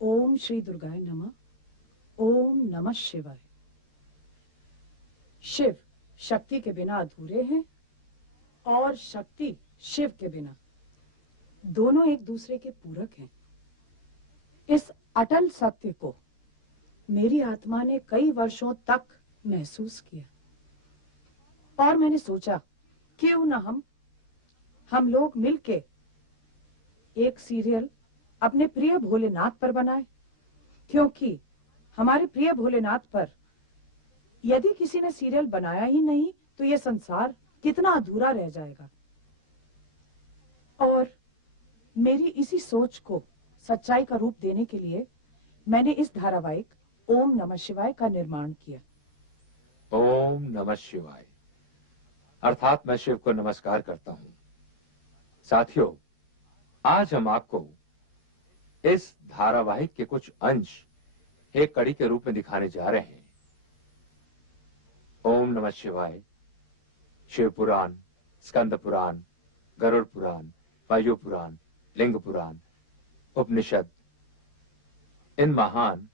ओम श्री दुर्गाय नमः। ओम नमः शिवाय। शिव शक्ति के बिना अधूरे हैं और शक्ति शिव के बिना, दोनों एक दूसरे के पूरक हैं। इस अटल सत्य को मेरी आत्मा ने कई वर्षों तक महसूस किया और मैंने सोचा क्यों न हम लोग मिलके एक सीरियल अपने प्रिय भोलेनाथ पर बनाए, क्योंकि हमारे प्रिय भोलेनाथ पर यदि किसी ने सीरियल बनाया ही नहीं तो ये संसार कितना अधूरा रह जाएगा। और मेरी इसी सोच को सच्चाई का रूप देने के लिए मैंने इस धारावाहिक ओम नमः शिवाय का निर्माण किया। ओम नमः शिवाय अर्थात मैं शिव को नमस्कार करता हूं। साथियों, आज हम आपको इस धारावाहिक के कुछ अंश एक कड़ी के रूप में दिखाने जा रहे हैं। ओम नमः शिवाय शिव पुराण, स्कंद पुराण, गरुड़ पुराण, वायु पुराण, लिंग पुराण, उपनिषद, इन महान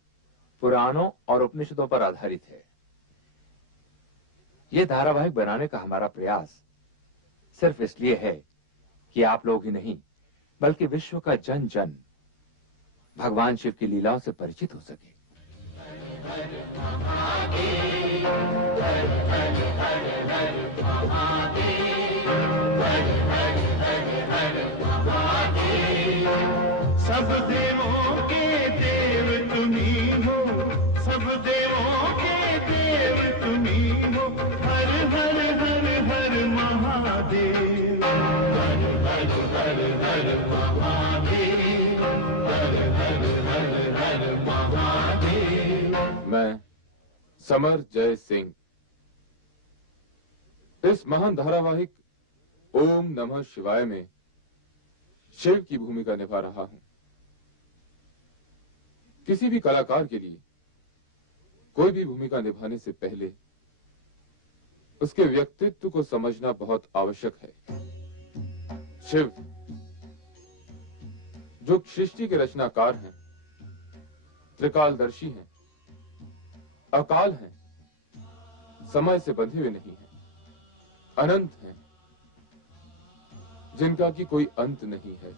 पुराणों और उपनिषदों पर आधारित है। यह धारावाहिक बनाने का हमारा प्रयास सिर्फ इसलिए है कि आप लोग ही नहीं बल्कि विश्व का जन जन भगवान शिव की लीलाओं से परिचित हो सके। सब देवों के देव तुम्ही हो, सब देवों के देव तुम्ही हो, हर हर हर हर महादेव, हर हर हर हर महादेव, हर हर हर हर महादेव। मैं समर जय सिंह इस महान धारावाहिक ओम नमः शिवाय में शिव की भूमिका निभा रहा हूं। किसी भी कलाकार के लिए कोई भी भूमिका निभाने से पहले उसके व्यक्तित्व को समझना बहुत आवश्यक है। शिव जो सृष्टि के रचनाकार हैं, त्रिकालदर्शी हैं, अकाल हैं, समय से बंधे हुए नहीं हैं, अनंत हैं, जिनका कि कोई अंत नहीं है।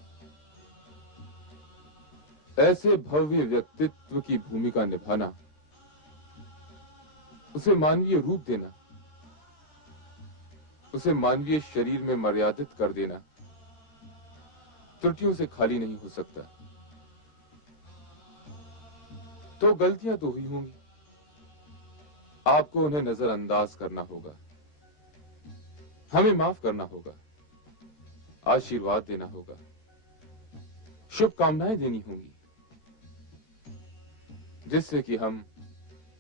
ऐसे भव्य व्यक्तित्व की भूमिका निभाना, उसे मानवीय रूप देना, उसे मानवीय शरीर में मर्यादित कर देना त्रुटियों से खाली नहीं हो सकता। तो गलतियां तो हुई होंगी, आपको उन्हें नजरअंदाज करना होगा, हमें माफ करना होगा, आशीर्वाद देना होगा, शुभकामनाएं देनी होंगी, जिससे कि हम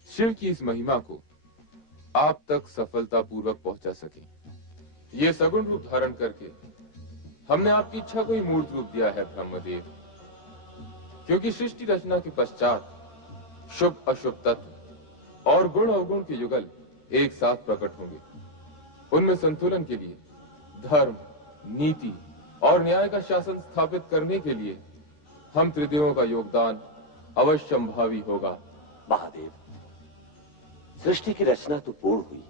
शिव की इस महिमा को आप तक सफलतापूर्वक पहुंचा सकें। ये सगुण रूप धारण करके हमने आपकी इच्छा को ही मूर्त रूप दिया है ब्रह्मदेव, क्योंकि सृष्टि रचना के पश्चात शुभ अशुभ तत्व और गुण अवगुण के युगल एक साथ प्रकट होंगे। उनमें संतुलन के लिए धर्म, नीति और न्याय का शासन स्थापित करने के लिए हम त्रिदेवों का योगदान अवश्यंभावी होगा। महादेव, सृष्टि की रचना तो पूर्ण हुई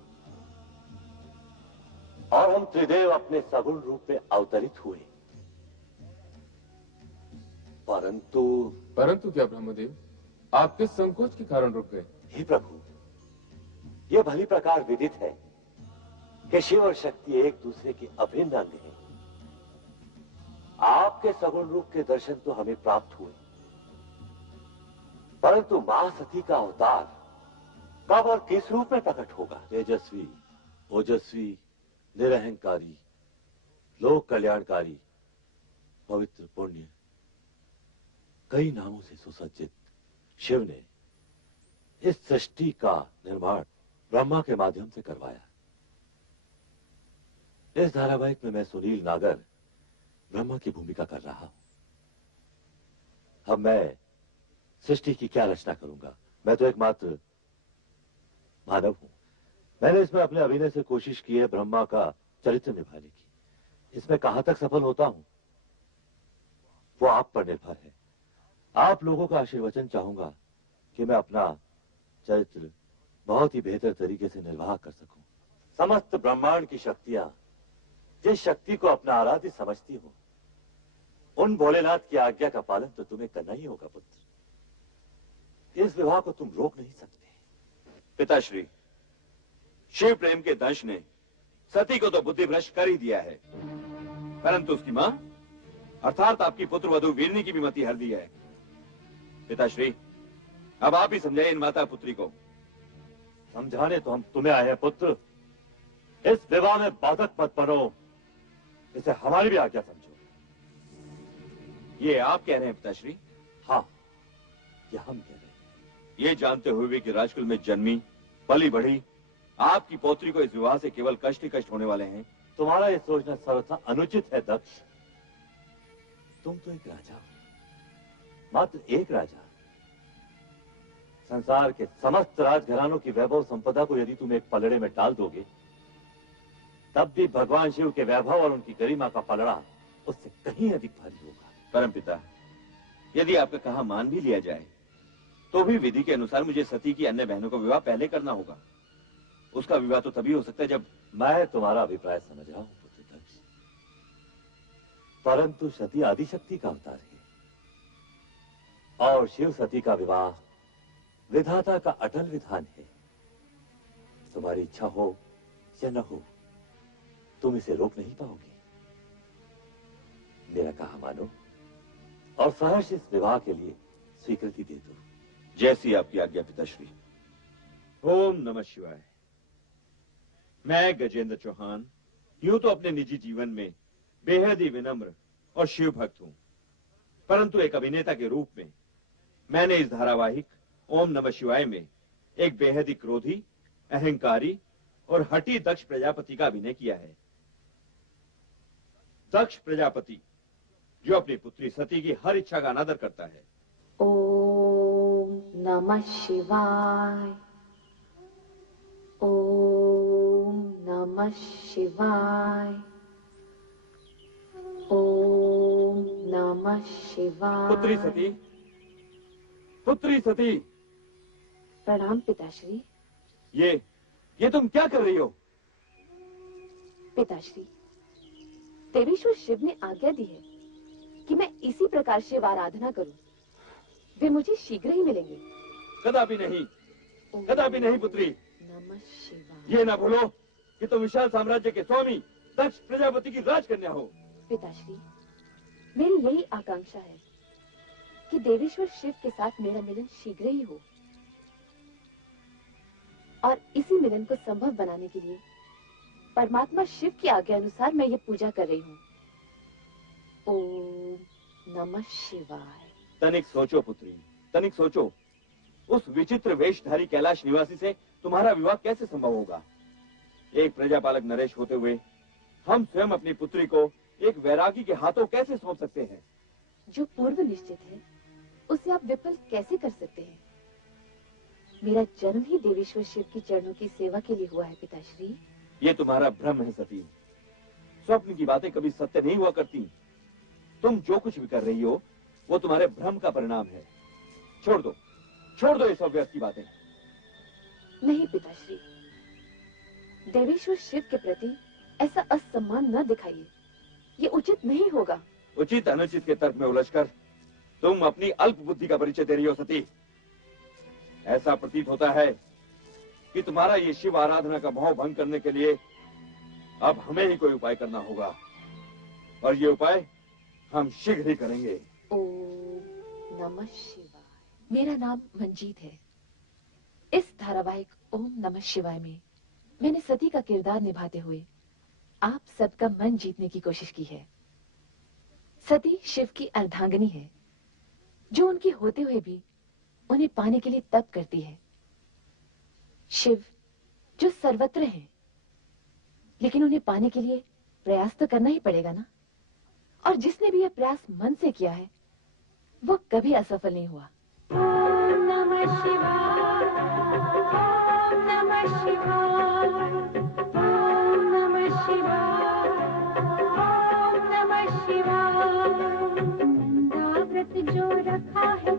और हम त्रिदेव अपने सगुण रूप में अवतरित हुए, परंतु क्या ब्रह्मदेव, आप किस संकोच के कारण रुक गए? हे प्रभु, यह भली प्रकार विदित है कि शिव और शक्ति एक दूसरे के अभिन्न अंग हैं। आपके सगुण रूप के दर्शन तो हमें प्राप्त हुए, परंतु मां सती का अवतार कब और किस रूप में प्रकट होगा? तेजस्वी, ओजस्वी, निरहंकारी, लोक कल्याणकारी, पवित्र, पुण्य, कई नामों से सुसज्जित शिव ने इस सृष्टि का निर्माण ब्रह्मा के माध्यम से करवाया। इस धारावाहिक में मैं सुनील नागर ब्रह्मा की भूमिका कर रहा हूं। अब मैं सृष्टि की क्या रचना करूंगा? मैं तो एकमात्र मानव हूं। मैंने इसमें अपने अभिनय से कोशिश की है ब्रह्मा का चरित्र निभाने की। इसमें कहां तक सफल होता हूं वो आप पर निर्भर है। आप लोगों का आशीर्वचन चाहूंगा कि मैं अपना चरित्र बहुत ही बेहतर तरीके से निर्वाह कर सकूं। समस्त ब्रह्मांड की शक्तियां जिस शक्ति को अपना आराध्य समझती हो, उन भोलेनाथ की आज्ञा का पालन तो तुम्हें करना ही होगा पुत्र। इस विवाह को तुम रोक नहीं सकते। पिताश्री, शिव प्रेम के दंश ने सती को तो बुद्धि भ्रष्ट कर ही दिया है, परंतु उसकी मां अर्थात आपकी पुत्र वधु वीरनी की भी मति हर दी है। पिताश्री, अब आप ही समझाइए इन माता पुत्री को। समझाने तो हम तुम्हें आए हैं पुत्र। इस विवाह में बाधक मत बनो, इसे हमारी भी आज्ञा समझो। ये आप कह रहे हैं पिताश्री? हाँ, ये हम कह रहे हैं। ये जानते हुए भी कि राजकुल में जन्मी पली बढ़ी आपकी पौत्री को इस विवाह से केवल कष्ट ही कष्ट होने वाले हैं। तुम्हारा ये सोचना सर्वथा अनुचित है दक्ष। तुम तो एक राजा हो, मात्र एक राजा। संसार के समस्त राजघरानों की वैभव संपदा को यदि तुम एक पलड़े में डाल दोगे, तब भी भगवान शिव के वैभव और उनकी गरिमा का पलड़ा उससे कहीं अधिक भारी होगा। परमपिता, यदि आपका कहा मान भी लिया जाए तो भी विधि के अनुसार मुझे सती की अन्य बहनों का विवाह पहले करना होगा। उसका विवाह तो तभी हो सकता है जब मैं तुम्हारा अभिप्राय समझ रहा हूं पुत्र दक्ष, परंतु सती आदिशक्ति का अवतार है और शिव सती का विवाह विधाता का अटल विधान है। तुम्हारी इच्छा हो या न हो, तुम इसे रोक नहीं पाओगे। मेरा कहा मानो और सहर्ष इस विवाह के लिए स्वीकृति दे दो। जैसी आपकी आज्ञा पिताश्री। ओम नमः शिवाय। मैं गजेंद्र चौहान यूं तो अपने निजी जीवन में बेहद ही विनम्र और शिव भक्त हूं, परंतु एक अभिनेता के रूप में मैंने इस धारावाहिक ओम नमः शिवाय में एक बेहद ही क्रोधी, अहंकारी और हठी दक्ष प्रजापति का अभिनय किया है। दक्ष प्रजापति जो अपनी पुत्री सती की हर इच्छा का अनादर करता है। ओम नमः शिवाय, ओम नमः शिवाय, ओम नमः शिवाय। पुत्री सती। प्रणाम पिताश्री। ये तुम क्या कर रही हो? पिताश्री, देवेश्वर शिव ने आज्ञा दी है कि मैं इसी प्रकार शिव आराधना करूं। वे मुझे शीघ्र ही मिलेंगे। कदापि नहीं, कदापि नहीं पुत्री। नमः शिवाय। ये ना भूलो कि तुम विशाल साम्राज्य के स्वामी दक्ष प्रजापति की राजकन्या हो। पिताश्री, मेरी यही आकांक्षा है कि देवेश्वर शिव के साथ मेरा मिलन शीघ्र ही हो, और इसी मिलन को संभव बनाने के लिए परमात्मा शिव की आज्ञा अनुसार मैं ये पूजा कर रही हूँ। ओम नमः शिवाय। तनिक सोचो पुत्री, तनिक सोचो। उस विचित्र वेशधारी कैलाश निवासी से तुम्हारा विवाह कैसे संभव होगा? एक प्रजापालक नरेश होते हुए हम स्वयं अपनी पुत्री को एक वैरागी के हाथों कैसे सौंप सकते हैं? जो पूर्व निश्चित है उसे आप विफल कैसे कर सकते हैं? मेरा जन्म ही देवेश्वर शिव की चरणों की सेवा के लिए हुआ है पिताश्री। ये तुम्हारा भ्रम है सती। स्वप्न की बातें कभी सत्य नहीं हुआ करती। तुम जो कुछ भी कर रही हो वो तुम्हारे भ्रम का परिणाम है। छोड़ दो ये सब व्यर्थ की बातें। नहीं पिताश्री, देवेश्वर शिव के प्रति ऐसा असम्मान न दिखाइए, ये उचित नहीं होगा। उचित अनुचित के तर्क में उलझकर तुम अपनी अल्प बुद्धि का परिचय दे रही हो सती। ऐसा प्रतीत होता है कि तुम्हारा ये शिव आराधना का मोह भंग करने के लिए अब हमें ही कोई उपाय करना होगा, और ये उपाय हम शीघ्र ही करेंगे। ओम नमः शिवाय। मेरा नाम मंजीत है। इस धारावाहिक ओम नमः शिवाय में मैंने सती का किरदार निभाते हुए आप सबका मन जीतने की कोशिश की है। सती शिव की अर्धांगिनी है, जो उनकी होते हुए भी उन्हें पाने के लिए तप करती है। शिव जो सर्वत्र हैं, लेकिन उन्हें पाने के लिए प्रयास तो करना ही पड़ेगा ना। और जिसने भी यह प्रयास मन से किया है वो कभी असफल नहीं हुआ। ओम नमः शिवाय, ओम नमः शिवाय, ओम नमः शिवाय, ओम नमः शिवाय। नंदा व्रत जो रखा है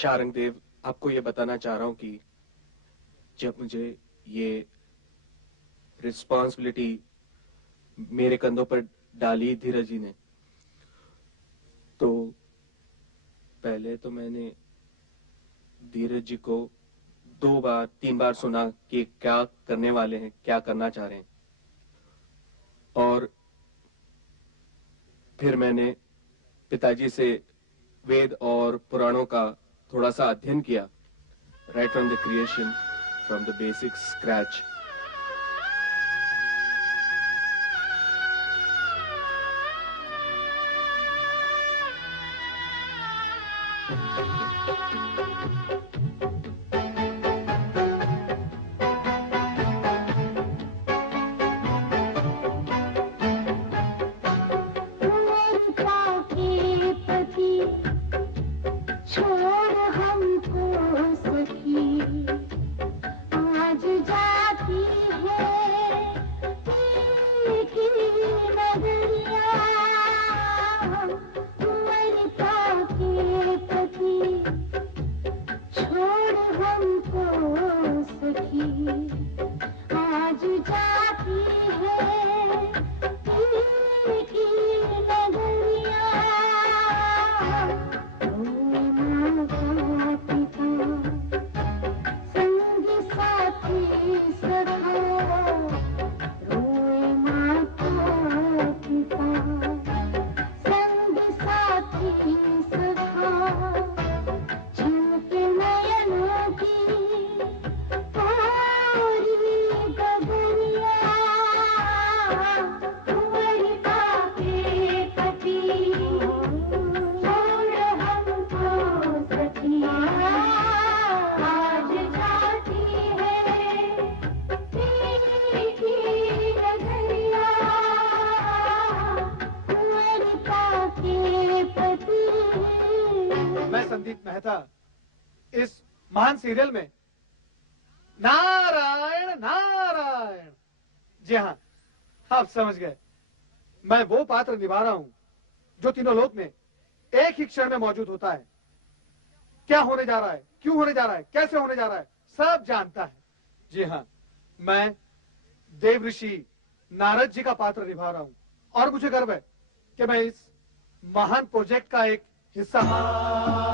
शारंग देव, आपको ये बताना चाह रहा हूं कि जब मुझे ये रिस्पॉन्सिबिलिटी मेरे कंधों पर डाली धीरज जी ने, तो पहले तो मैंने धीरज जी को 2 बार 3 बार सुना कि क्या करने वाले हैं, क्या करना चाह रहे हैं, और फिर मैंने पिताजी से वेद और पुराणों का थोड़ा सा अध्ययन किया, right from the creation, from the basic scratch. Serial में नारायण नारायण, जी हाँ, आप समझ गए, मैं वो पात्र निभा रहा हूं जो तीनों लोक में एक ही क्षण में मौजूद होता है। क्या होने जा रहा है, क्यों होने जा रहा है, कैसे होने जा रहा है, सब जानता है। जी हाँ, मैं देव ऋषि नारद जी का पात्र निभा रहा हूं और मुझे गर्व है कि मैं इस महान प्रोजेक्ट का एक हिस्सा हूं।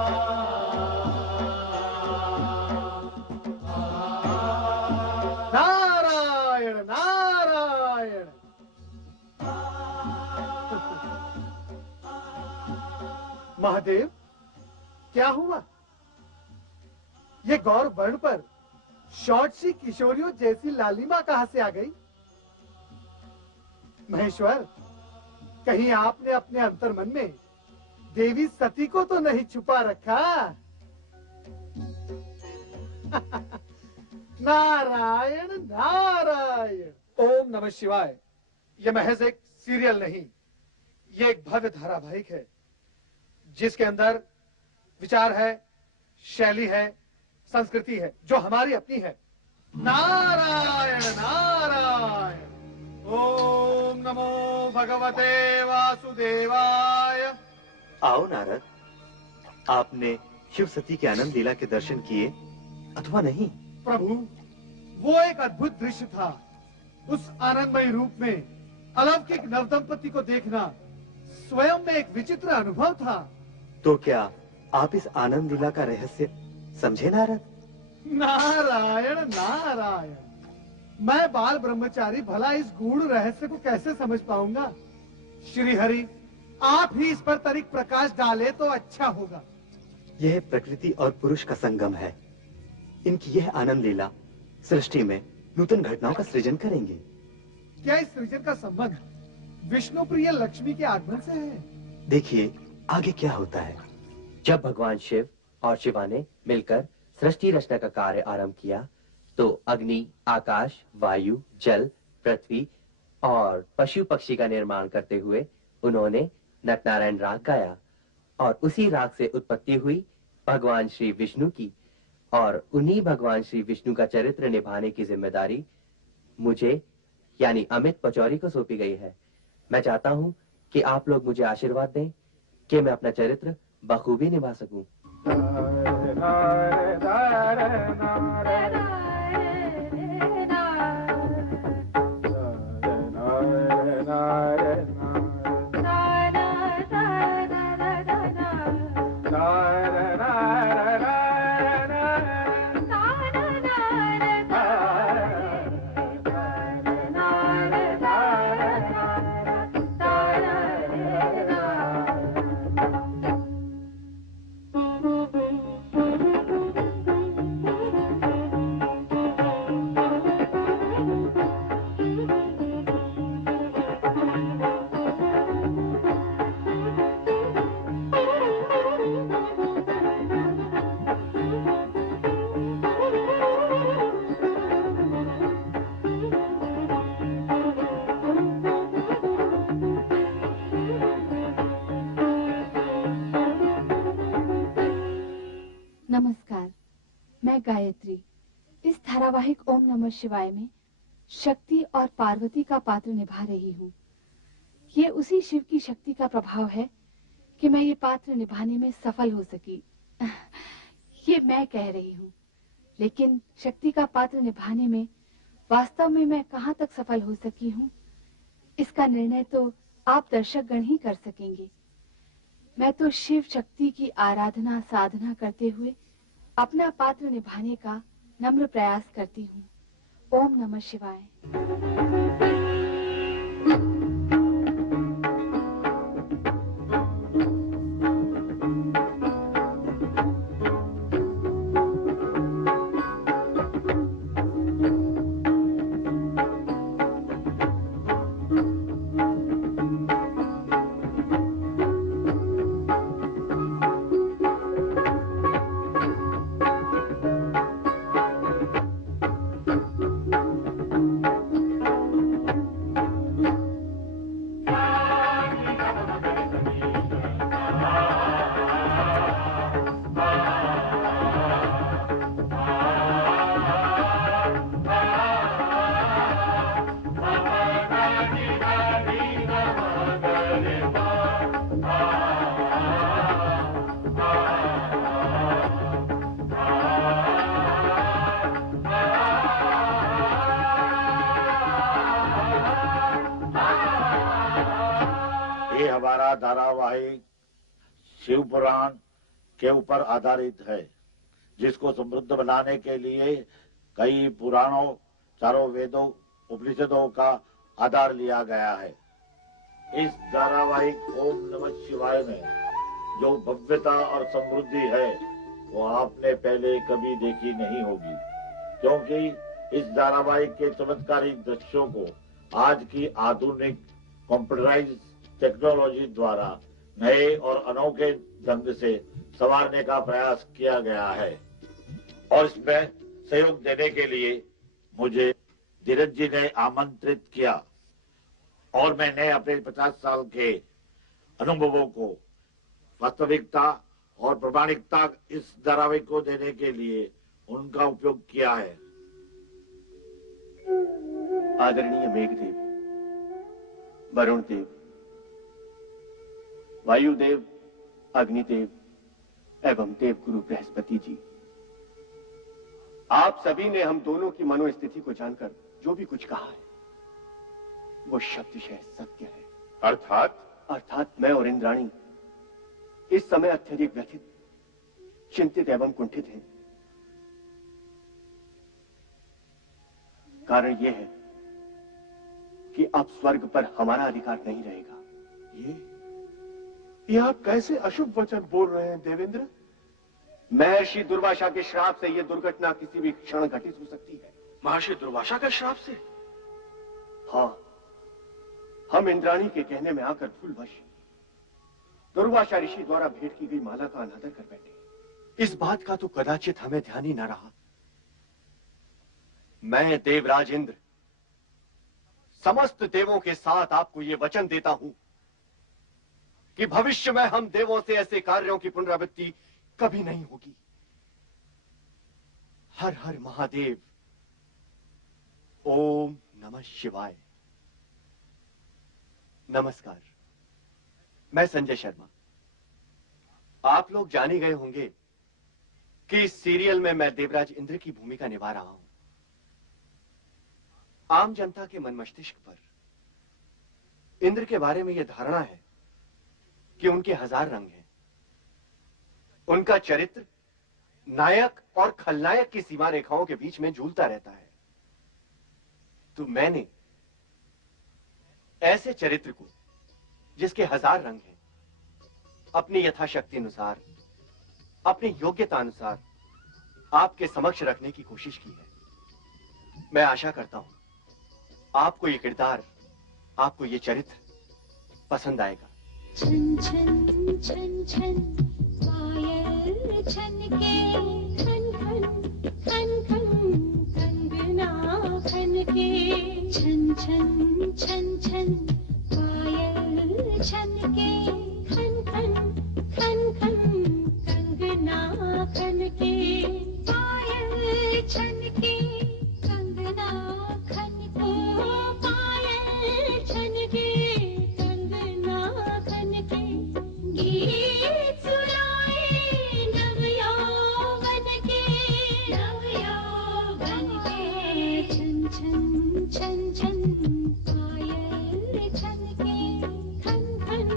नारायण नारायण। महादेव, क्या हुआ? ये गौर वर्ण पर शॉर्ट सी किशोरियों जैसी लालिमा कहां से आ गई? महेश्वर, कहीं आपने अपने अंतर्मन में देवी सती को तो नहीं छुपा रखा? नारायण नारायण। ओम नमः शिवाय। यह महज एक सीरियल नहीं, यह एक भव्य धारावाहिक है जिसके अंदर विचार है, शैली है, संस्कृति है जो हमारी अपनी है। नारायण नारायण। ओम नमो भगवते वासुदेवाय। आओ नारद, आपने शिव सती के आनंद लीला के दर्शन किए अथवा नहीं? प्रभु, वो एक अद्भुत दृश्य था। उस आनंदमय रूप में अलौकिक नवदंपति को देखना स्वयं में एक विचित्र अनुभव था। तो क्या आप इस आनंद लीला का रहस्य समझे नारद? नारायण नारायण। मैं बाल ब्रह्मचारी भला इस गूढ़ रहस्य को कैसे समझ पाऊंगा? श्री हरि, आप ही इस पर तनिक प्रकाश डाले तो अच्छा होगा। यह प्रकृति और पुरुष का संगम है। इनकी यह आनंद लीला सृष्टि में नूतन घटनाओं का सृजन करेंगे। क्या इस सृजन का संबंध विष्णु प्रिय लक्ष्मी के आगमन से है? देखिए आगे क्या होता है। जब भगवान शिव और शिवा ने मिलकर सृष्टि रचना का कार्य आरंभ किया तो अग्नि, आकाश, वायु, जल, पृथ्वी और पशु पक्षी का निर्माण करते हुए उन्होंने नटनारायण राग गाया और उसी राग से उत्पत्ति हुई भगवान श्री विष्णु की, और उन्हीं भगवान श्री विष्णु का चरित्र निभाने की जिम्मेदारी मुझे यानी अमित पचौरी को सौंपी गई है। मैं चाहता हूं कि आप लोग मुझे आशीर्वाद दें कि मैं अपना चरित्र बखूबी निभा सकूं। नमस्कार, मैं गायत्री इस धारावाहिक ओम नमः शिवाय में शक्ति और पार्वती का पात्र निभा रही हूँ। ये उसी शिव की शक्ति का प्रभाव है कि मैं ये पात्र निभाने में सफल हो सकी। ये मैं कह रही हूँ, लेकिन शक्ति का पात्र निभाने में वास्तव में मैं कहाँ तक सफल हो सकी हूँ, इसका निर्णय तो आप दर्शकगण ही कर सकेंगे। मैं तो शिव शक्ति की आराधना साधना करते हुए अपना पात्र निभाने का नम्र प्रयास करती हूँ। ओम नमः शिवाय। ये हमारा धारावाहिक शिव पुराण के ऊपर आधारित है, जिसको समृद्ध बनाने के लिए कई पुराणों, चारों वेदों, उपनिषदों का आधार लिया गया है। इस धारावाहिक ओम नमः शिवाय में जो भव्यता और समृद्धि है वो आपने पहले कभी देखी नहीं होगी, क्योंकि इस धारावाहिक के चमत्कारिक दृश्यों को आज की आधुनिक कंप्यूटराइज्ड टेक्नोलॉजी द्वारा नए और अनोखे ढंग से संवारने का प्रयास किया गया है। और इसमें सहयोग देने के लिए मुझे धीरज जी ने आमंत्रित किया और मैंने अपने 50 साल के अनुभवों को वास्तविकता और प्रामाणिकता इस धारावाहिक को देने के लिए उनका उपयोग किया है। आदरणीय मेघदेव, वरुण देव, वायुदेव, अग्निदेव एवं देवगुरु बृहस्पति जी, आप सभी ने हम दोनों की मनोस्थिति को जानकर जो भी कुछ कहा है वो शब्दशः सत्य है। अर्थात मैं और इंद्राणी इस समय अत्यधिक व्यथित, चिंतित एवं कुंठित हैं। कारण यह है कि अब स्वर्ग पर हमारा अधिकार नहीं रहेगा। ये आप कैसे अशुभ वचन बोल रहे हैं देवेंद्र? महर्षि दुर्वासा के श्राप से यह दुर्घटना किसी भी क्षण घटित हो सकती है। महर्षि दुर्वासा का श्राप से? हाँ, हम इंद्राणी के कहने में आकर भूलवश दुर्वासा ऋषि द्वारा भेंट की गई माला का अनादर कर बैठे। इस बात का तो कदाचित हमें ध्यान ही न रहा। मैं देवराज इंद्र समस्त देवों के साथ आपको यह वचन देता हूं कि भविष्य में हम देवों से ऐसे कार्यों की पुनरावृत्ति कभी नहीं होगी। हर हर महादेव। ओम नमः शिवाय। नमस्कार, मैं संजय शर्मा। आप लोग जाने गए होंगे कि इस सीरियल में मैं देवराज इंद्र की भूमिका निभा रहा हूं। आम जनता के मन मस्तिष्क पर इंद्र के बारे में यह धारणा है कि उनके 1000 रंग हैं। उनका चरित्र नायक और खलनायक की सीमा रेखाओं के बीच में झूलता रहता है। तो मैंने ऐसे चरित्र को जिसके 1000 रंग हैं अपनी यथाशक्ति अनुसार, अपनी योग्यता अनुसार आपके समक्ष रखने की कोशिश की है। मैं आशा करता हूं आपको ये किरदार, आपको ये चरित्र पसंद आएगा। छन छन छन छन पायल छनके, खन खन खन खन कंगना खनके। छन छन छन छन पायल छनके, खन खन खन खन कंगना खनके। पायल छनके कंगना खनके, पायल छनके कंगना खनके। गीत सुनाए नवयौवन के, नवयौवन के। छन छन छन छन पायल छनके, खन खन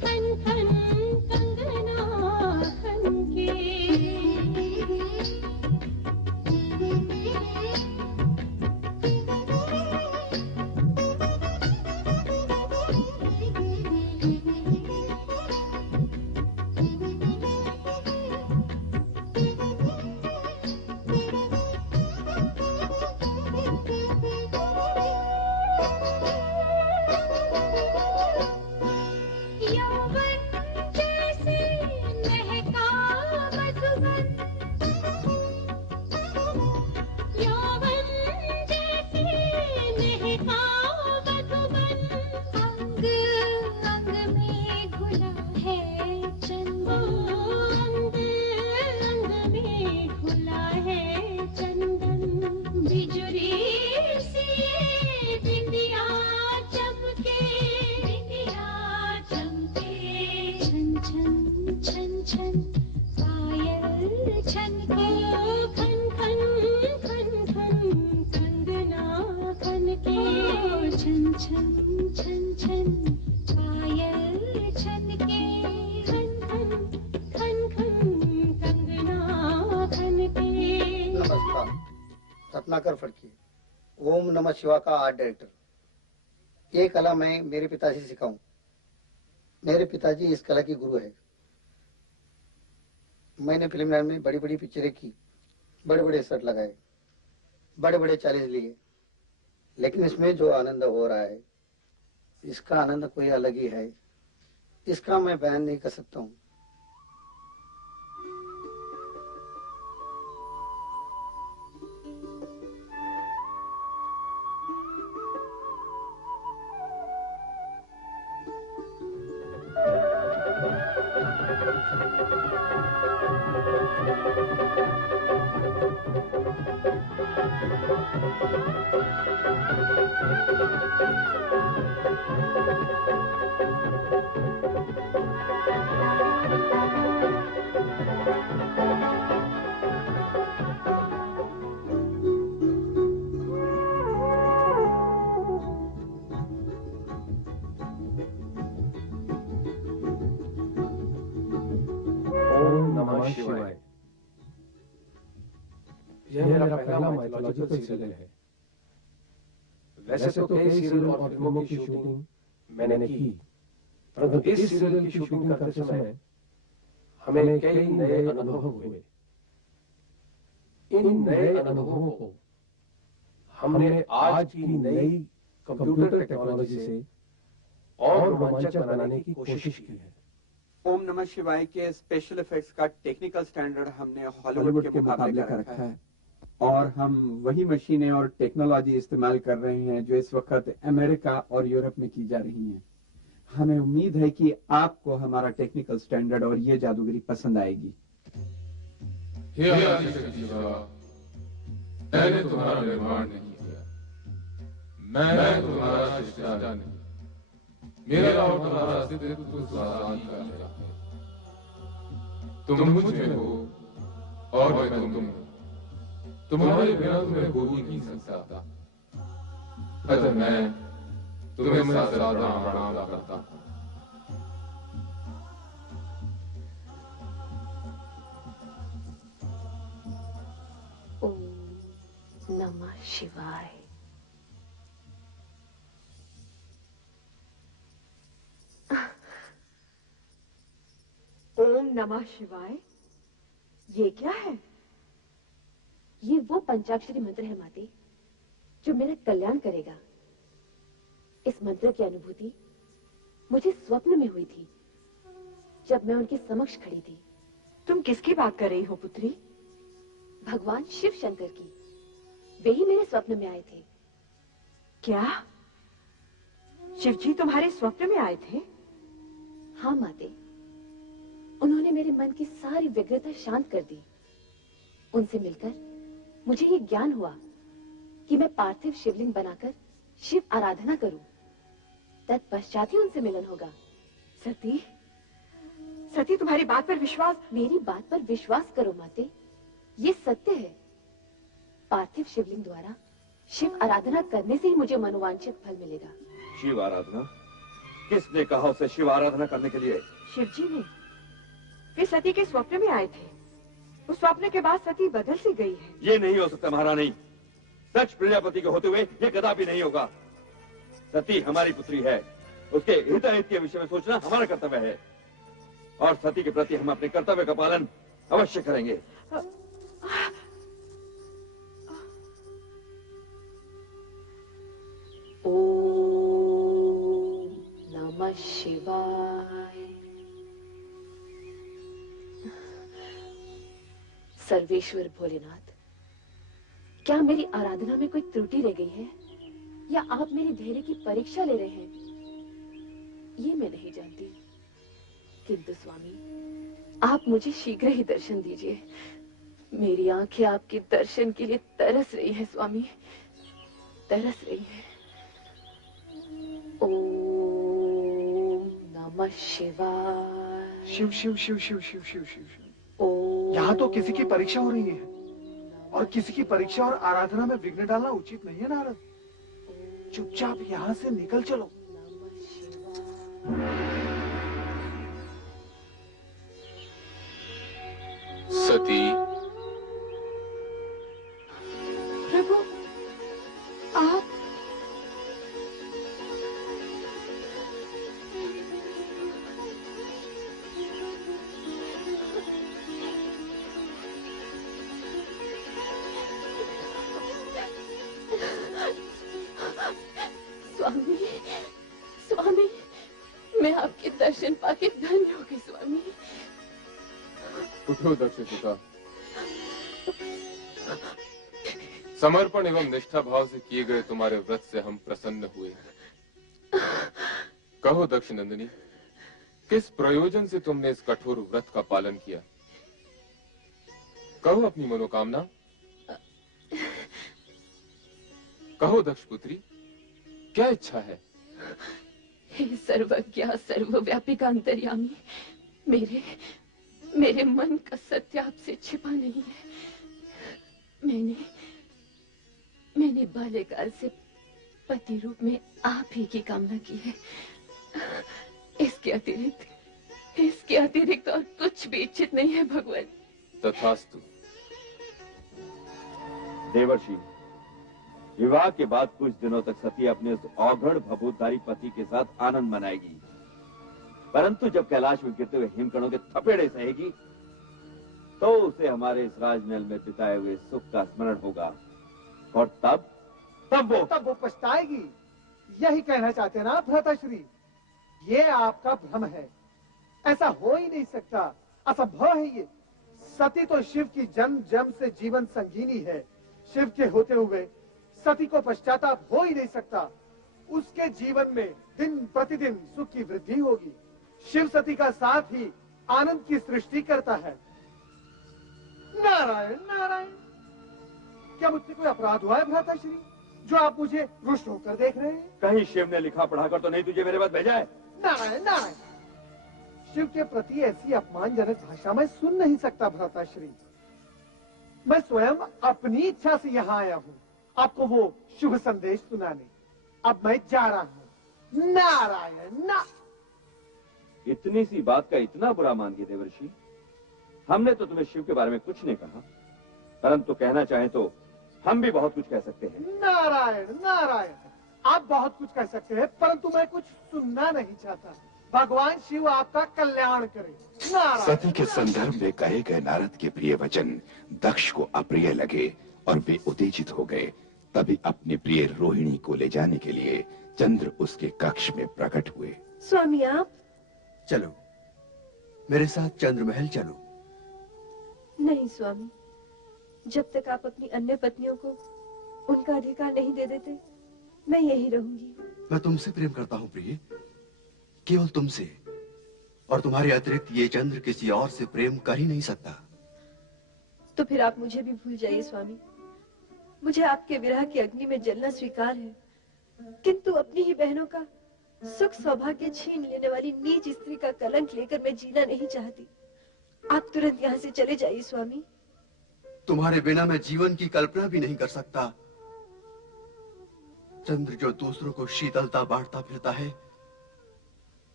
खन खन कंगना खनके। यौवन जैसे महका मधुबन, यौवन जैसे महका मधुबन। अंग अंग में घुला है चंदन, अंग अंग में घुला है चंदन। बिजुरी सी बिंदिया चमके, बिंदिया चमके। छन छन छन छन पायल छनके, खन खन खन खन कंगना खनके। छन छन छन छन पायल छनके, खन खन खन खन कंगना खनके। नमस्कार, रत्नाकर फड़की, ओम नमः शिवा का आर्ट डायरेक्टर। ये कला मैं मेरे पिताजी से सीखा हूं। मेरे पिताजी इस कला की गुरु है। मैंने फिल्म लाइन में बड़ी बड़ी पिक्चरें की, बड़े बड़े सेट लगाए, बड़े बड़े चैलेंज लिए, लेकिन इसमें जो आनंद हो रहा है, इसका आनंद कोई अलग ही है। इसका मैं बयान नहीं कर सकता हूँ। यह मेरा पहला माइथोलॉजिकल सीरियल है। वैसे तो कई सीरियल और फिल्मों की शूटिंग मैंने की, परंतु इस सीरियल की शूटिंग करते समय हमें कई नए अनुभव हुए। इन नए अनुभवों को हमने आज की नई कंप्यूटर टेक्नोलॉजी से और रोमांचक बनाने की कोशिश की है। ओम नमः शिवाय के स्पेशल इफेक्ट्स का टेक्निकल स्टैंडर्ड हमने हॉलीवुड के मुकाबले का रखा है, और हम वही मशीनें और टेक्नोलॉजी इस्तेमाल कर रहे हैं जो इस वक्त अमेरिका और यूरोप में की जा रही हैं। हमें उम्मीद है कि आपको हमारा टेक्निकल स्टैंडर्ड और ये जादूगरी पसंद आएगी। मैंने तुम्हारा निर्माण नहीं किया, मैं तुम्हारा सृष्टा नहीं, मेरा और तुम्हारा अस्तित्व साथ ही है। तुम मुझ में हो और मैं तुम्हारे बिना तुम्हें भूल ही नहीं सकता। अतः मैं तुम्हें सादर प्रणाम करता हूँ। ओम नमः शिवाय। ओम नमः शिवाय, ये क्या है? ये वो पंचाक्षरी मंत्र है माते, जो मेरा कल्याण करेगा। इस मंत्र की अनुभूति मुझे स्वप्न में हुई थी, जब मैं उनके समक्ष खड़ी थी। तुम किसकी बात कर रही हो पुत्री? भगवान शिव शंकर की। वे ही मेरे स्वप्न में आए थे। क्या शिवजी तुम्हारे स्वप्न में आए थे? हाँ माते, उन्होंने मेरे मन की सारी व्यग्रता शांत कर दी। उनसे मिलकर मुझे ये ज्ञान हुआ कि मैं पार्थिव शिवलिंग बनाकर शिव आराधना करूं। तत्पश्चात ही उनसे मिलन होगा। सती, सती तुम्हारी बात पर विश्वास। मेरी बात पर विश्वास करो माते, ये सत्य है। पार्थिव शिवलिंग द्वारा शिव आराधना करने से ही मुझे मनोवांछित फल मिलेगा। शिव आराधना? किसने कहा उसे शिव आराधना करने के लिए? शिवजी ने। वे सती के स्वप्न में आए थे। उस स्वप्न के बाद सती बदल सी गई है। ये नहीं हो सकता महारानी। सच प्रजापति के होते हुए ये कदापि नहीं होगा। सती हमारी पुत्री है, उसके हिताहित के विषय में सोचना हमारा कर्तव्य है, और सती के प्रति हम अपने कर्तव्य का पालन अवश्य करेंगे। ओम नमः शिवाय। सर्वेश्वर भोलेनाथ, क्या मेरी आराधना में कोई त्रुटि रह गई है, या आप मेरे धैर्य की परीक्षा ले रहे हैं? ये मैं नहीं जानती, किंतु स्वामी, आप मुझे शीघ्र ही दर्शन दीजिए। मेरी आंखें आपके दर्शन के लिए तरस रही हैं स्वामी, तरस रही हैं। ओम नमः शिवाय। शिव शिव शिव शिव शिव शिव शिव। ओम। यहाँ तो किसी की परीक्षा हो रही है, और किसी की परीक्षा और आराधना में विघ्न डालना उचित नहीं है नारद। चुपचाप यहाँ से निकल चलो। सती, प्रभु आप स्वामी, स्वामी, मैं आपके दर्शन पाके धन्य हो गई स्वामी। उठो दक्षपिता। समर्पण एवं निष्ठा भाव से किए गए तुम्हारे व्रत से हम प्रसन्न हुए हैं। कहो दक्ष नंदिनी, किस प्रयोजन से तुमने इस कठोर व्रत का पालन किया? कहो अपनी मनोकामना। कहो दक्ष पुत्री, क्या इच्छा है? हे सर्वज्ञ सर्वव्यापी का अंतर्यामी, मेरे मन का सत्य आपसे छिपा नहीं है। मैंने बाल्यकाल से पति रूप में आप ही की कामना की है। इसके अतिरिक्त और कुछ भी इच्छित नहीं है भगवान। तथास्तु। देवर्षि, विवाह के बाद कुछ दिनों तक सती अपने उस औघड़ भभूतधारी पति के साथ आनंद मनाएगी, परंतु जब कैलाश में गिरते हुए हिमकणों के थपेड़े सहेगी, तो उसे हमारे इस राजमहल में बिताए हुए सुख का स्मरण होगा, और तब वो पछताएगी। यही कहना चाहते ना भ्राताश्री? ये आपका भ्रम है, ऐसा हो ही नहीं सकता, असंभव है ये। सती तो शिव की जन्म जन्म से जीवन संगीनी है। शिव के होते हुए सती को पश्चाताप हो ही नहीं सकता। उसके जीवन में दिन प्रतिदिन सुख की वृद्धि होगी। शिव सती का साथ ही आनंद की सृष्टि करता है। नारायण नारायण, क्या मुझसे कोई अपराध हुआ है भ्राताश्री, जो आप मुझे रुष्ट होकर देख रहे हैं? कहीं शिव ने लिखा पढ़ाकर तो नहीं तुझे मेरे पास भेजा है? नारायण नारायण, शिव के प्रति ऐसी अपमानजनक भाषा मैं सुन नहीं सकता भ्राताश्री। मैं स्वयं अपनी इच्छा से यहाँ आया हूँ आपको वो शुभ संदेश सुनाने। अब मैं जा रहा हूँ। नारायण ना। इतनी सी बात का इतना बुरा मान गए देवर्षि? हमने तो तुम्हें शिव के बारे में कुछ नहीं कहा, परंतु कहना चाहें तो हम भी बहुत कुछ कह सकते हैं। नारायण नारायण, आप बहुत कुछ कह सकते हैं, परंतु मैं कुछ सुनना नहीं चाहता। भगवान शिव आपका कल्याण करे। नारायण। सती के संदर्भ में कहे गए नारद के प्रिय वचन दक्ष को अप्रिय लगे और वे उत्तेजित हो गए। तभी अपने प्रिय रोहिणी को ले जाने के लिए चंद्र उसके कक्ष में प्रकट हुए। स्वामी आप? चलो मेरे साथ चंद्र महल चलो। नहीं स्वामी, जब तक आप अपनी अन्य पत्नियों को उनका अधिकार नहीं दे देते मैं यही रहूंगी। मैं तुमसे प्रेम करता हूँ प्रिय, केवल तुमसे, और तुम्हारे अतिरिक्त ये चंद्र किसी और से प्रेम कर ही नहीं सकता। तो फिर आप मुझे भी भूल जाइए स्वामी। मुझे आपके विरह की अग्नि में जलना स्वीकार है, किंतु अपनी ही बहनों का सुख सौभाग्य छीन लेने वाली नीच स्त्री का कलंक लेकर मैं जीना नहीं चाहती। आप तुरंत यहाँ से चले जाइए स्वामी। तुम्हारे बिना मैं जीवन की कल्पना भी नहीं कर सकता। चंद्र जो दूसरों को शीतलता बांटता फिरता है,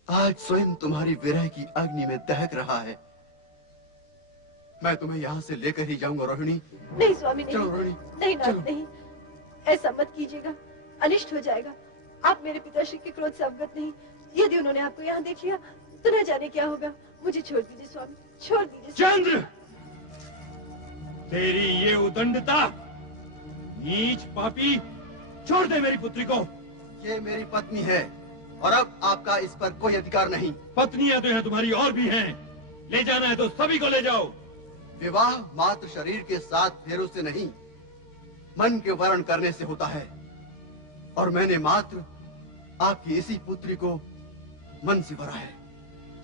आज स्वयं तुम्हारी विरह की अग्नि में दहक रहा है। मैं तुम्हें यहाँ से लेकर ही जाऊंगा रोहिणी। नहीं स्वामी नहीं। चलो रोहिणी। नहीं नाथ नहीं, ऐसा मत कीजिएगा, अनिष्ट हो जाएगा। आप मेरे पिताश्री के क्रोध से अवगत नहीं। यदि उन्होंने आपको यहाँ देख लिया तो न जाने क्या होगा। मुझे छोड़ दीजिए स्वामी, छोड़ दीजिए। चंद्र, तेरी ये उदंडता, नीच पापी, छोड़ दे मेरी पुत्री को। ये मेरी पत्नी है और अब आपका इस पर कोई अधिकार नहीं। पत्नियां तो हैं तुम्हारी और भी हैं, ले जाना है तो सभी को ले जाओ। विवाह मात्र शरीर के साथ फेरों से नहीं, मन के वर्ण करने से होता है, और मैंने मात्र आपकी इसी पुत्री को मन से भरा है।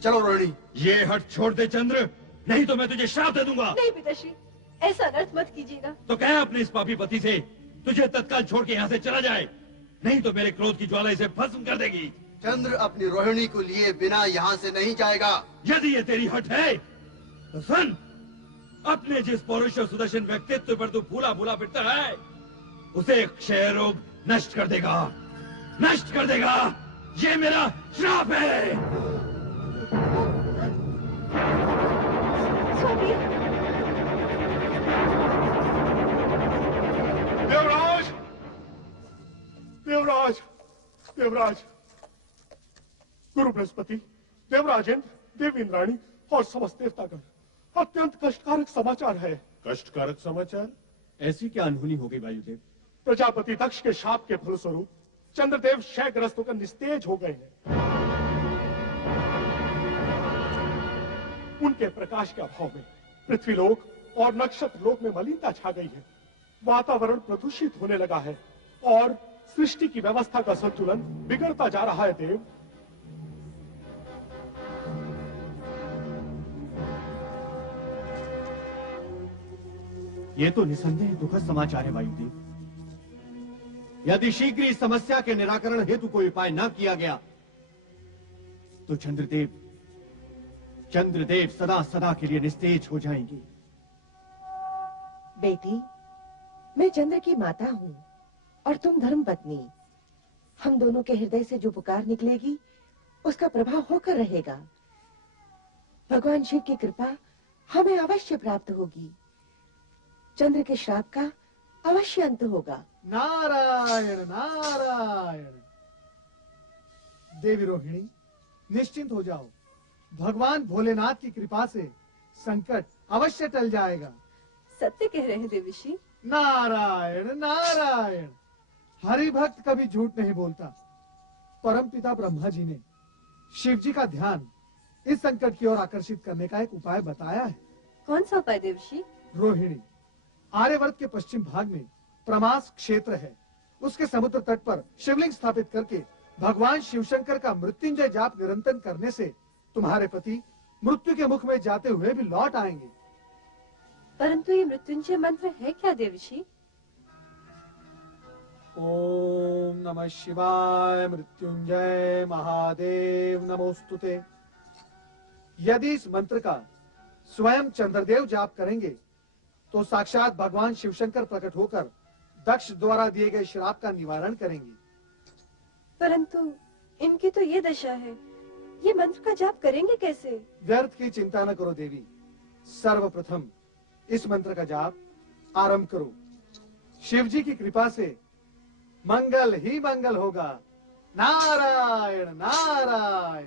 चलो रोहिणी। ये हट छोड़ दे चंद्र, नहीं तो मैं तुझे श्राप दे दूंगा। नहीं पिताश्री, ऐसा अनर्थ मत कीजिएगा। तो कह अपने इस पापी पति से तुझे तत्काल छोड़ के यहाँ से चला जाए, नहीं तो मेरे क्रोध की ज्वाला इसे भस्म कर देगी। चंद्र अपनी रोहिणी को लिए बिना यहाँ से नहीं जाएगा। यदि ये तेरी हट है तो सुन, अपने जिस पौरुष और सुदर्शन व्यक्तित्व पर तू फूला फूला फिरता है, उसे क्षय रोग नष्ट कर देगा, नष्ट कर देगा। ये मेरा श्राप है। देवराज, देवराज, देवराज, गुरु बृहस्पति, देवराज इंद्र, देवी इंद्राणी और समस्त देवतागण, अत्यंत कष्टकारक समाचार है। कष्टकारक समाचार? ऐसी क्या अनहोनी हो गई वायुदेव? प्रजापति दक्ष के शाप के फलस्वरूप चंद्रदेव क्षयग्रस्त होकर निस्तेज हो गए हैं। उनके प्रकाश के अभाव में पृथ्वीलोक और नक्षत्र लोक में मलिनता छा गई है। वातावरण प्रदूषित होने लगा है और सृष्टि की व्यवस्था का संतुलन बिगड़ता जा रहा है देव। ये तो निसंदेह दुखद समाचार है वायुदेव। यदि शीघ्र इस समस्या के निराकरण हेतु कोई उपाय न किया गया तो चंद्रदेव सदा सदा के लिए निस्तेज हो जाएंगे। बेटी, मैं चंद्र की माता हूँ और तुम धर्म पत्नी। हम दोनों के हृदय से जो पुकार निकलेगी उसका प्रभाव होकर रहेगा। भगवान शिव की कृपा हमें अवश्य प्राप्त होगी। चंद्र के श्राप का अवश्य अंत होगा। नारायण नारायण। देवी रोहिणी, निश्चिंत हो जाओ। भगवान भोलेनाथ की कृपा से संकट अवश्य टल जाएगा। सत्य कह रहे हैं देवीश्री। नारायण नारायण। हरि भक्त कभी झूठ नहीं बोलता। परमपिता ब्रह्मा जी ने शिव जी का ध्यान इस संकट की ओर आकर्षित करने का एक उपाय बताया है। कौन सा उपाय देवश्री? रोहिणी, आर्यवर्त के पश्चिम भाग में प्रमास क्षेत्र है। उसके समुद्र तट पर शिवलिंग स्थापित करके भगवान शिवशंकर का मृत्युंजय जाप निरंतर करने से तुम्हारे पति मृत्यु के मुख में जाते हुए भी लौट आएंगे। परंतु ये मृत्युंजय मंत्र है क्या देवश्री? ओम नमः शिवाय मृत्युंजय महादेव नमोस्तुते। यदि इस मंत्र का स्वयं चंद्रदेव जाप करेंगे तो साक्षात भगवान शिवशंकर प्रकट होकर दक्ष द्वारा दिए गए श्राप का निवारण करेंगे। परंतु इनकी तो ये दशा है, ये मंत्र का जाप करेंगे कैसे? व्यर्थ की चिंता न करो देवी, सर्वप्रथम इस मंत्र का जाप आरंभ करो। शिव जी की कृपा से मंगल ही मंगल होगा। नारायण नारायण।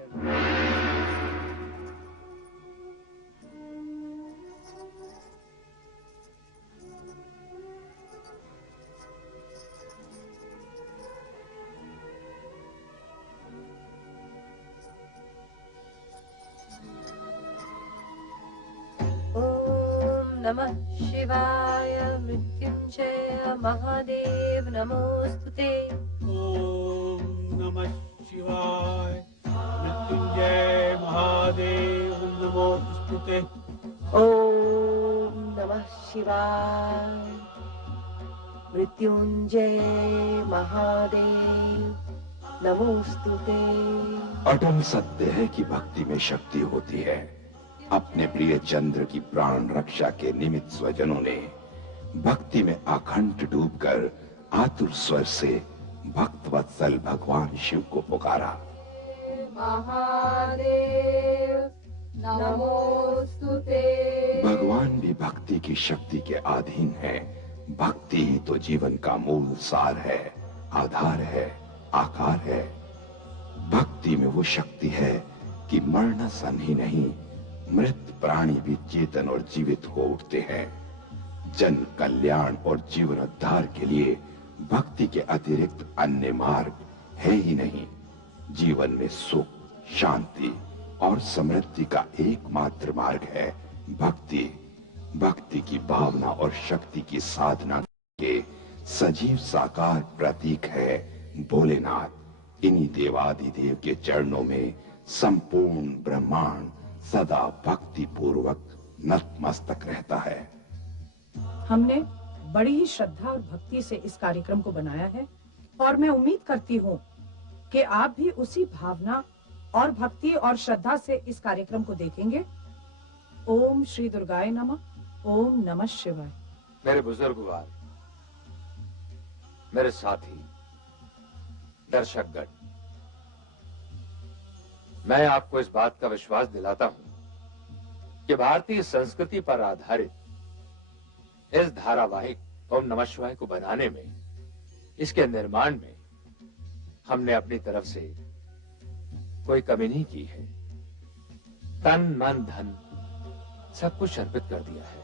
नमः शिवाय मृत्युंजय महादेव नमोस्तुते। ओम नमः शिवाय मृत्युंजय महादेव नमोस्तुते। ओम नमः शिवाय मृत्युंजय महादेव नमोस्तुते। अटल सत्य है कि भक्ति में शक्ति होती है। अपने प्रिय चंद्र की प्राण रक्षा के निमित्त स्वजनों ने भक्ति में अखंड डूबकर आतुर स्वर से भक्तवत्सल भगवान शिव को पुकारा। महादेव नमोस्तुते। भगवान भी भक्ति की शक्ति के अधीन है। भक्ति ही तो जीवन का मूल सार है, आधार है, आकार है। भक्ति में वो शक्ति है कि मरना सन ही नहीं, मृत प्राणी भी चेतन और जीवित हो उठते हैं। जन कल्याण और जीवन उद्धार के लिए भक्ति के अतिरिक्त अन्य मार्ग है ही नहीं। जीवन में सुख, शांति और समृद्धि का एकमात्र मार्ग है भक्ति। भक्ति की भावना और शक्ति की साधना के सजीव साकार प्रतीक है भोलेनाथ। इन्हीं देवादिदेव के चरणों में संपूर्ण ब्रह्मांड सदा भक्ति पूर्वक नतमस्तक रहता है। हमने बड़ी ही श्रद्धा और भक्ति से इस कार्यक्रम को बनाया है और मैं उम्मीद करती हूँ कि आप भी उसी भावना और भक्ति और श्रद्धा से इस कार्यक्रम को देखेंगे। ओम श्री दुर्गाय नमः। ओम नमः शिवाय। मेरे बुजुर्गवार, मेरे साथी, दर्शकगण, मैं आपको इस बात का विश्वास दिलाता हूं कि भारतीय संस्कृति पर आधारित इस धारावाहिक ओम नमः शिवाय को बनाने में, इसके निर्माण में हमने अपनी तरफ से कोई कमी नहीं की है। तन मन धन सब कुछ अर्पित कर दिया है।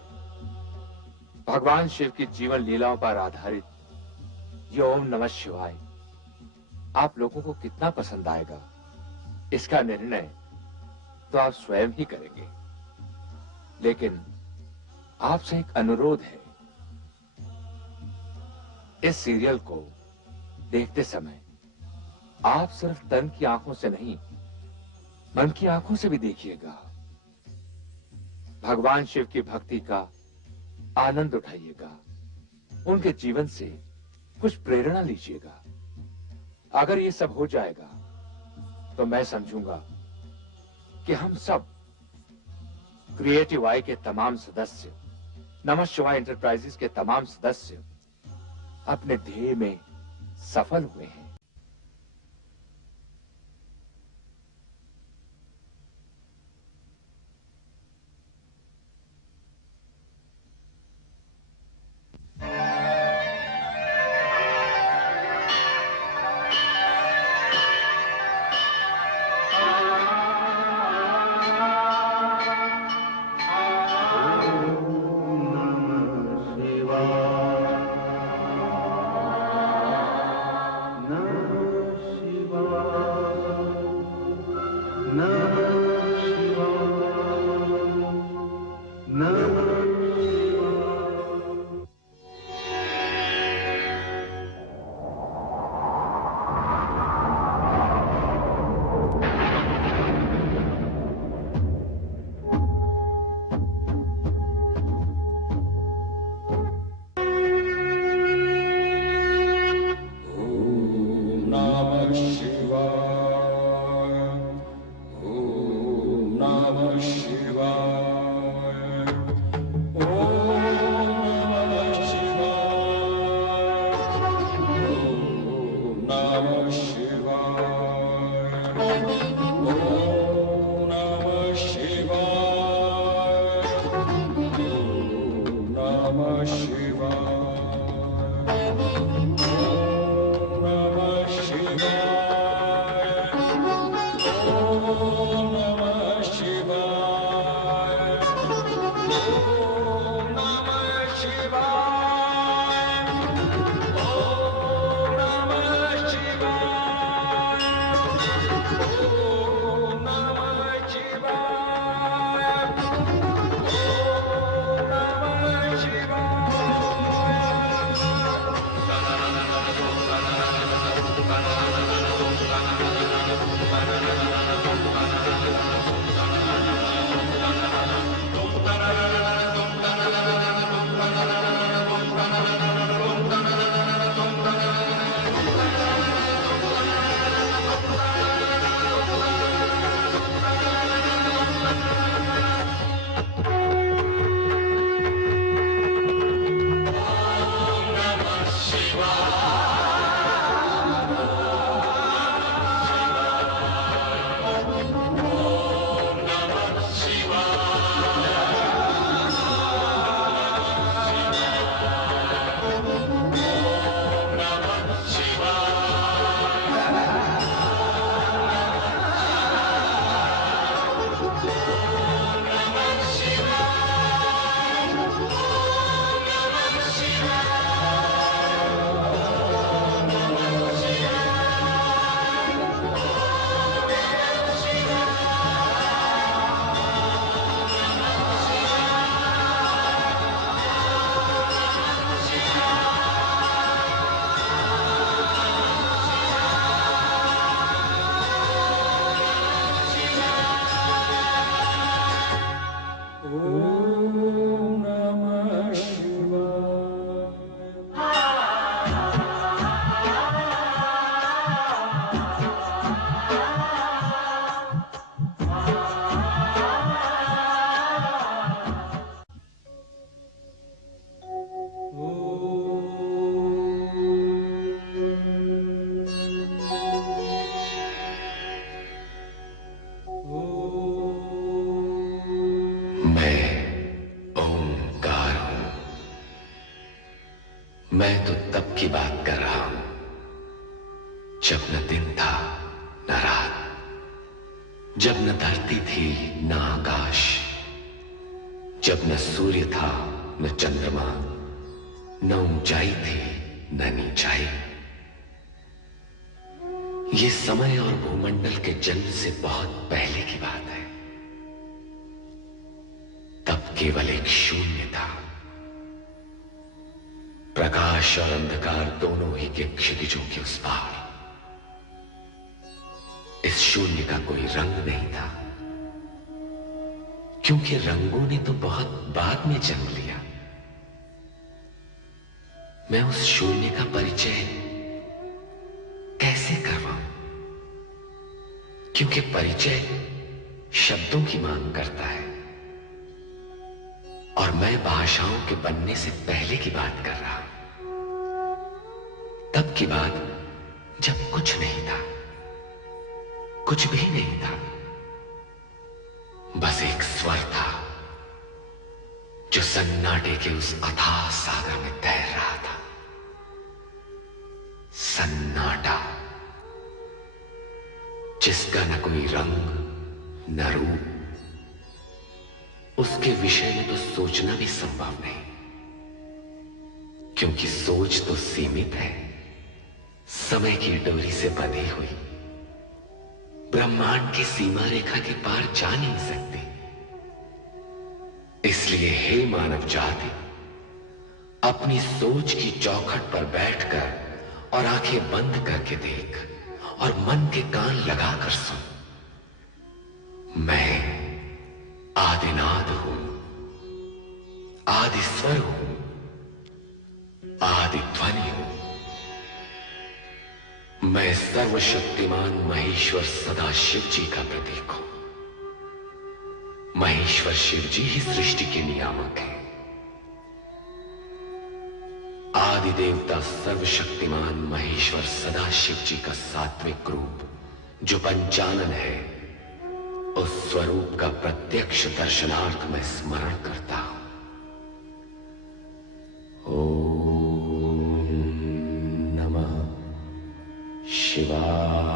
भगवान शिव की जीवन लीलाओं पर आधारित ये ओम नमः शिवाय आप लोगों को कितना पसंद आएगा, इसका निर्णय तो आप स्वयं ही करेंगे। लेकिन आपसे एक अनुरोध है, इस सीरियल को देखते समय आप सिर्फ तन की आंखों से नहीं, मन की आंखों से भी देखिएगा। भगवान शिव की भक्ति का आनंद उठाइएगा, उनके जीवन से कुछ प्रेरणा लीजिएगा। अगर ये सब हो जाएगा तो मैं समझूंगा कि हम सब क्रिएटिव आई के तमाम सदस्य, नमः शिवाय एंटरप्राइजेस के तमाम सदस्य अपने ध्येय में सफल हुए हैं। नमः मैं तो तब की बात कर रहा हूं जब न दिन था न रात, जब न धरती थी न आकाश, जब न सूर्य था न चंद्रमा, न ऊंचाई थी न नीचाई। ये समय और भूमंडल के जन्म से बहुत पहले की बात है। तब केवल एक शून्य था। प्रकाश और अंधकार दोनों ही के क्षितिजों के उस पार। इस शून्य का कोई रंग नहीं था, क्योंकि रंगों ने तो बहुत बाद में जन्म लिया। मैं उस शून्य का परिचय कैसे करवाऊं? क्योंकि परिचय शब्दों की मांग करता है, और मैं भाषाओं के बनने से पहले की बात कर रहा हूं। तब की बात जब कुछ नहीं था, कुछ भी नहीं था, बस एक स्वर था जो सन्नाटे के उस अथाह सागर में तैर रहा था। सन्नाटा, जिसका न कोई रंग न रूप, उसके विषय में तो सोचना भी संभव नहीं, क्योंकि सोच तो सीमित है, समय की डोरी से बंधी हुई, ब्रह्मांड की सीमा रेखा के पार जा नहीं सकती। इसलिए हे मानव जाति, अपनी सोच की चौखट पर बैठकर और आंखें बंद करके देख और मन के कान लगाकर सुन। मैं आदिनाद हूं, आदि स्वर हूं, आदि ध्वनि हूं। मैं सर्वशक्तिमान महेश्वर सदाशिव जी का प्रतीक हूं। महेश्वर शिव जी ही सृष्टि के नियामक हैं। आदि देवता सर्वशक्तिमान महेश्वर सदाशिव जी का सात्विक रूप जो पंचानन है, उस स्वरूप का प्रत्यक्ष दर्शनार्थ मैं स्मरण करता हूं। ओम नमः शिवाय।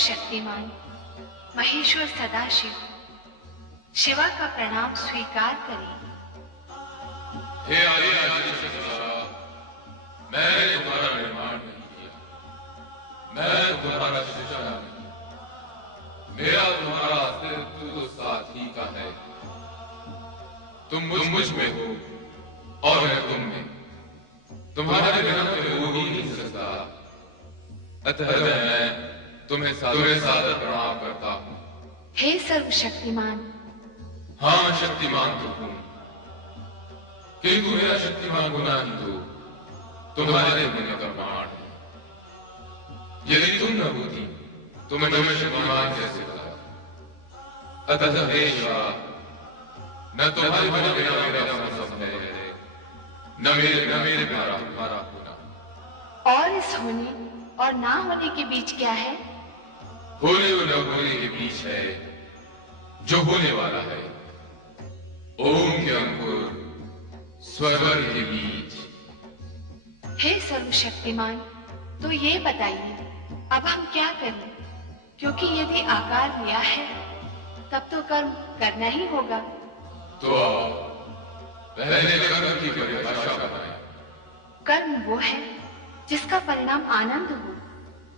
शक्तिमान महेश्वर सदाशिव, शिवा का प्रणाम स्वीकार करें। हे आदि शक्तिशाली, मैंने तुम्हारा निर्माण नहीं किया, मैं तुम्हारा सृष्टा नहीं। मेरा तुम्हारा अस्तित्व तो साथ ही का है। तुम मुझ में हो और मैं तुम में। तुम्हारे बिना मैं हो ही नहीं सकता। अतः मैं तुम्हें सादर प्रणाम करता हूं। हे सर्वशक्तिमान। हाँ, शक्तिमान तो हूं, किंतु मेरा शक्तिमान होना ही तो तुम्हारे होने का प्रमाण है। यदि तुम न होती तो मैं तुम्हें शक्तिमान कैसे होता? अतः हे शिवा, न तुम्हारे होने बिना मेरा संभव है, न मेरे बिना तुम्हारा होना। और इस होने और ना होने के बीच क्या है? होने और न होने के बीच है जो होने वाला है। ओम के अंकुर स्वर के बीच। हे सर्वशक्तिमान, तो ये बताइए अब हम क्या करें? क्योंकि यदि आकार लिया है तब तो कर्म करना ही होगा। तो पहले कर्म की परिभाषा बनाएं। कर्म वो है जिसका परिणाम आनंद हो।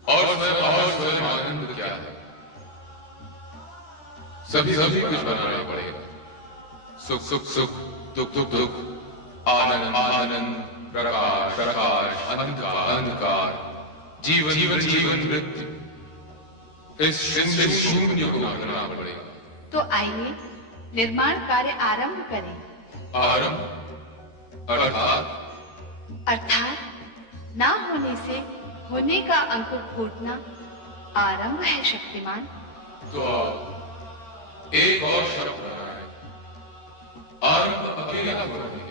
और स्वयं आनंद क्या है? सभी कुछ बनाना पड़ेगा। सुख, दुख, आनंद, प्रकाश, अंधकार, जीवन, मृत्यु। इस शून्य को बनाना पड़ेगा। तो आइए निर्माण कार्य आरंभ करें। आरंभ अर्थात ना होने से होने का अंकुर फूटना आरंभ है शक्तिमान। तो एक और शब्द बना है, आरंभ अकेला हो रहे,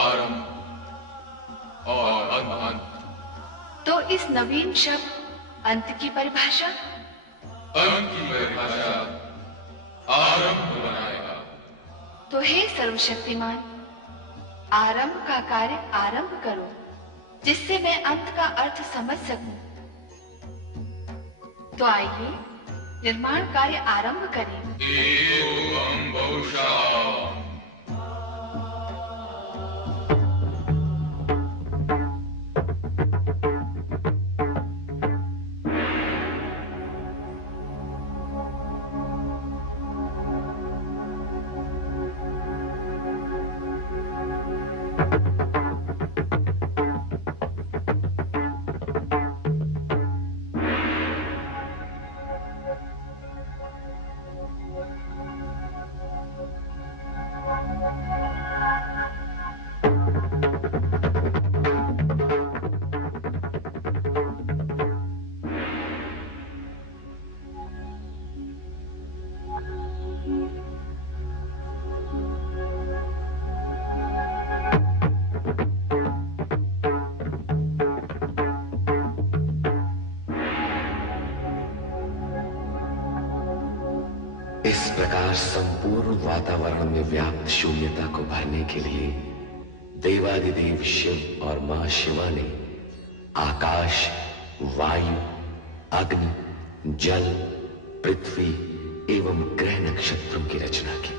आरंभ और अंत। तो इस नवीन शब्द अंत की परिभाषा? अंत की परिभाषा आरंभ बनाएगा। तो हे सर्वशक्तिमान, आरंभ का कार्य आरंभ करो, जिससे मैं अंत का अर्थ समझ सकूं। तो आइए निर्माण कार्य आरंभ करें। एवं बहुशः। इस प्रकार संपूर्ण वातावरण में व्याप्त शून्यता को भरने के लिए देवादिदेव शिव और मां शिवा ने आकाश, वायु, अग्नि, जल, पृथ्वी एवं ग्रह नक्षत्रों की रचना की।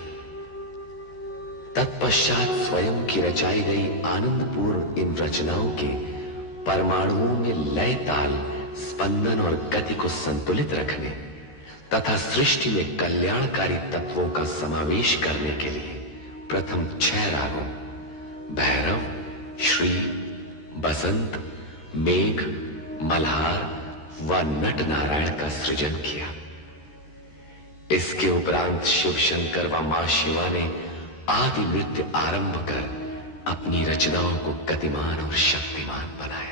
तत्पश्चात स्वयं की रचाई गई आनंदपूर्ण इन रचनाओं के परमाणुओं में लय, ताल, स्पंदन और गति को संतुलित रखने तथा सृष्टि में कल्याणकारी तत्वों का समावेश करने के लिए प्रथम 6 रागों भैरव, श्री, बसंत, मेघ, मल्हार व नट नारायण का सृजन किया। इसके उपरांत शिव शंकर व मां शिवा ने आदि नृत्य आरंभ कर अपनी रचनाओं को गतिमान और शक्तिमान बनाया।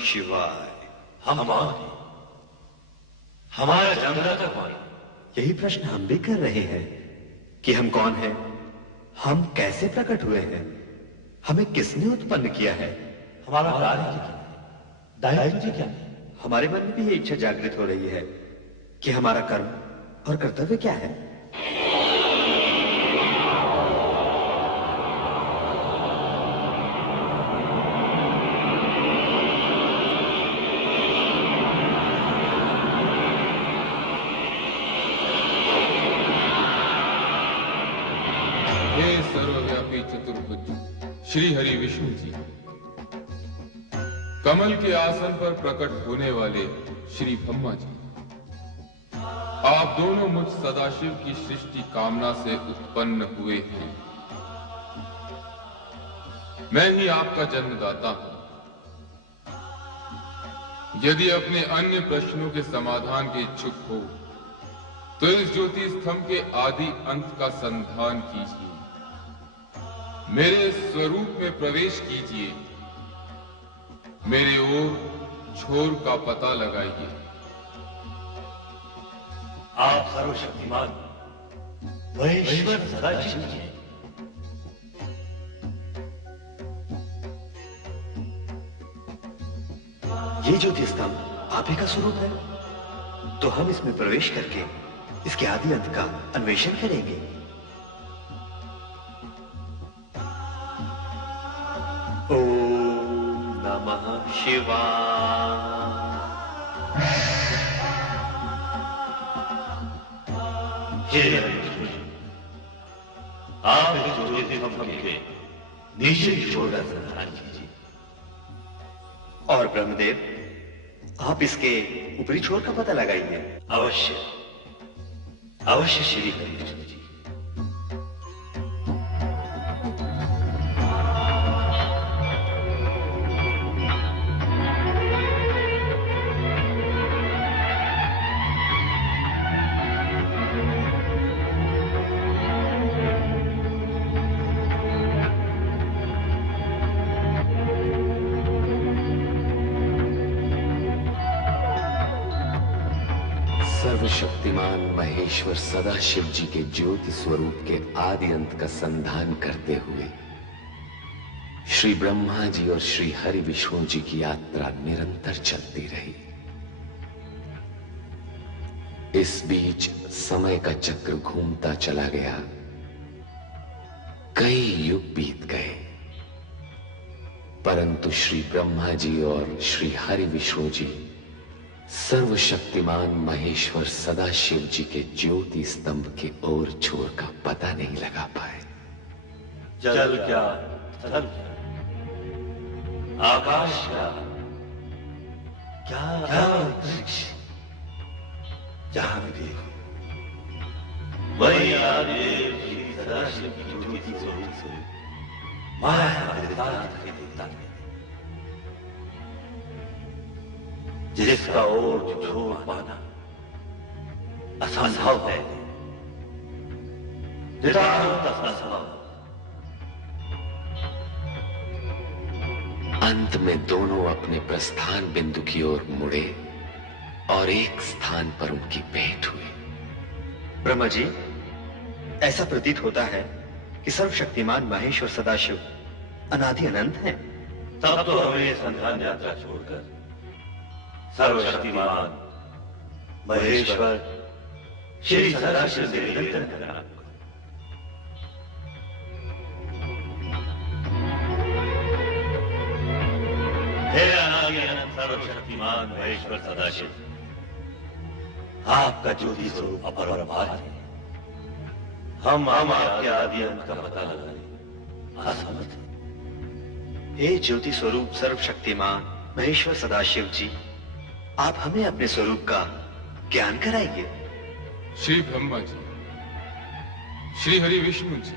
शिवाय। हमारा जन्मदाता कौन? यही प्रश्न हम भी कर रहे हैं कि हम कौन हैं, हम कैसे प्रकट हुए हैं, हमें किसने उत्पन्न किया है, हमारा दायित्व क्या है? हमारे मन में भी ये इच्छा जागृत हो रही है कि हमारा कर्म और कर्तव्य क्या है। श्री हरि विष्णु जी, कमल के आसन पर प्रकट होने वाले श्री ब्रह्मा जी, आप दोनों मुझ सदाशिव की सृष्टि कामना से उत्पन्न हुए हैं। मैं ही आपका जन्मदाता हूं। यदि अपने अन्य प्रश्नों के समाधान के इच्छुक हो तो इस ज्योति स्तंभ के आदि अंत का संधान कीजिए, मेरे स्वरूप में प्रवेश कीजिए, मेरे ओर छोर का पता लगाइए। आप सर्वशक्तिमान महेश्वर सदाशिव जी, ये ज्योति स्तंभ आप ही का स्वरूप है, तो हम इसमें प्रवेश करके इसके आदि अंत का अन्वेषण करेंगे। ओम नमः शिवाय। हे विष्णु, आप इस ज्योति स्तंभ के नीचे छोड़ का संधान कीजिए, और ब्रह्मदेव आप इसके ऊपरी छोर का पता लगाइए। अवश्य अवश्य श्री हरि विष्णु जी। सर्वशक्तिमान महेश्वर सदाशिव जी के ज्योति स्वरूप के आदि अंत का संधान करते हुए श्री ब्रह्मा जी और श्री हरि विष्णु जी की यात्रा निरंतर चलती रही। इस बीच समय का चक्र घूमता चला गया, कई युग बीत गए, परंतु श्री ब्रह्मा जी और श्री हरि विष्णु जी सर्वशक्तिमान महेश्वर सदाशिव जी के ज्योति स्तंभ के ओर छोर का पता नहीं लगा पाए। जल क्या, स्थल क्या, आकाश क्या, क्या अंतरिक्ष, जहां भी देखो वही आदिदेव श्री सदाशिव की ज्योति स्वरूप माया दिखाई देता है, जिसका ओर छोड़ पाना असंभव है, असंभव। अंत में दोनों अपने प्रस्थान बिंदु की ओर मुड़े और एक स्थान पर उनकी भेंट हुई। ब्रह्मा जी, ऐसा प्रतीत होता है कि सर्वशक्तिमान महेश्वर सदाशिव अनादि अनंत हैं। तब तो हमें संधान यात्रा छोड़कर सर्वशक्तिमान महेश्वर श्री सदाशिव से निरंतर करना। हे अनादि अनंत सर्वशक्तिमान महेश्वर सदाशिव, आपका ज्योति स्वरूप अपरंपार है। हम आपके आदि अंत का पता लगाने असमर्थ हैं। हे ज्योति स्वरूप सर्वशक्तिमान महेश्वर सदाशिव जी, आप हमें अपने स्वरूप का ज्ञान कराइए। श्री ब्रह्मा जी, श्री हरि विष्णु जी,